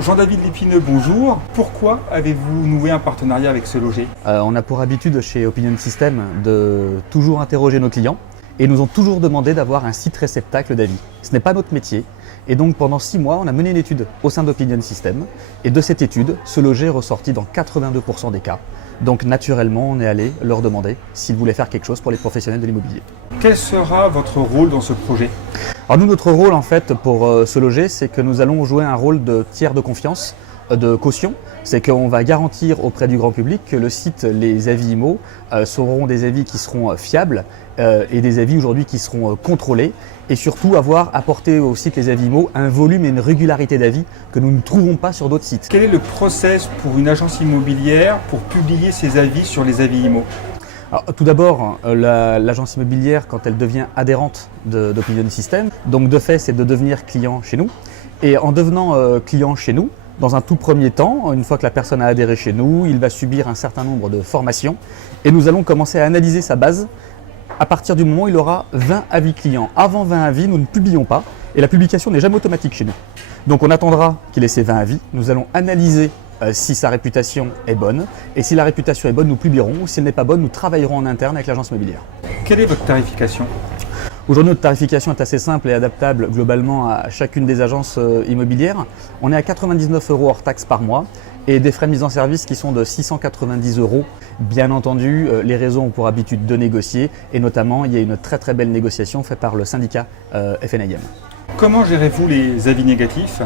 Alors Jean-David Lépineux, bonjour. Pourquoi avez-vous noué un partenariat avec Se Loger? On a pour habitude chez Opinion System de toujours interroger nos clients et nous ont toujours demandé d'avoir un site réceptacle d'avis. Ce n'est pas notre métier et donc pendant 6 mois on a mené une étude au sein d'Opinion System et de cette étude, Se Loger est ressorti dans 82% des cas. Donc naturellement on est allé leur demander s'ils voulaient faire quelque chose pour les professionnels de l'immobilier. Quel sera votre rôle dans ce projet? Alors nous, notre rôle en fait pour Se Loger, c'est que nous allons jouer un rôle de tiers de confiance, de caution. C'est qu'on va garantir auprès du grand public que le site, les avis IMO, seront des avis qui seront fiables et des avis aujourd'hui qui seront contrôlés et surtout avoir apporté au site les avis IMO un volume et une régularité d'avis que nous ne trouvons pas sur d'autres sites. Quel est le process pour une agence immobilière pour publier ses avis sur les avis IMO? Alors, tout d'abord, l'agence immobilière, quand elle devient adhérente d'Opinion System, donc de fait, c'est de devenir client chez nous. Et en devenant client chez nous, dans un tout premier temps, une fois que la personne a adhéré chez nous, il va subir un certain nombre de formations et nous allons commencer à analyser sa base à partir du moment où il aura 20 avis clients. Avant 20 avis, nous ne publions pas et la publication n'est jamais automatique chez nous. Donc on attendra qu'il ait ses 20 avis, nous allons analyser si sa réputation est bonne et si la réputation est bonne, nous publierons ou si elle n'est pas bonne, nous travaillerons en interne avec l'agence immobilière. Quelle est votre tarification? Aujourd'hui, notre tarification est assez simple et adaptable globalement à chacune des agences immobilières. On est à 99 € hors taxe par mois et des frais de mise en service qui sont de 690 €. Bien entendu, les réseaux ont pour habitude de négocier et notamment, il y a une très belle négociation faite par le syndicat FNIM. Comment gérez-vous les avis négatifs?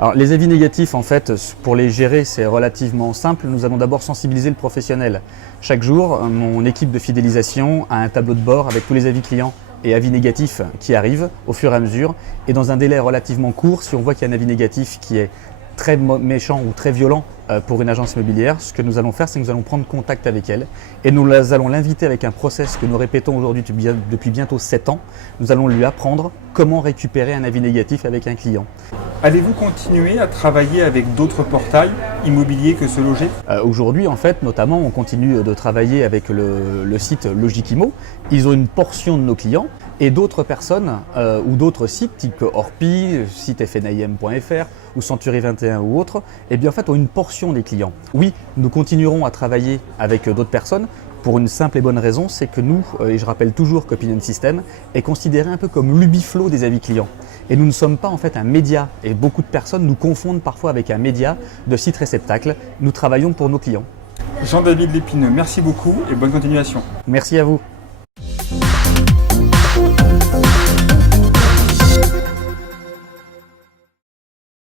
Alors, les avis négatifs, en fait, pour les gérer, c'est relativement simple. Nous allons d'abord sensibiliser le professionnel. Chaque jour, mon équipe de fidélisation a un tableau de bord avec tous les avis clients et avis négatifs qui arrivent au fur et à mesure. Et dans un délai relativement court, si on voit qu'il y a un avis négatif qui est très méchant ou très violent pour une agence immobilière, ce que nous allons faire, c'est que nous allons prendre contact avec elle et nous allons l'inviter avec un process que nous répétons aujourd'hui depuis bientôt 7 ans. Nous allons lui apprendre comment récupérer un avis négatif avec un client. Allez-vous continuer à travailler avec d'autres portails immobiliers que Se Loger? Aujourd'hui, en fait, notamment, on continue de travailler avec le site Logikimo. Ils ont une portion de nos clients et d'autres personnes ou d'autres sites, type Orpi, site fnim.fr ou Century 21 ou autres, eh bien, en fait, ont une portion des clients. Oui, nous continuerons à travailler avec d'autres personnes pour une simple et bonne raison, c'est que nous, et je rappelle toujours qu'Opinion System est considéré un peu comme l'Ubiflow des avis clients. Et nous ne sommes pas en fait un média, et beaucoup de personnes nous confondent parfois avec un média de site réceptacle. Nous travaillons pour nos clients. Jean-David Lépineux, merci beaucoup et bonne continuation. Merci à vous.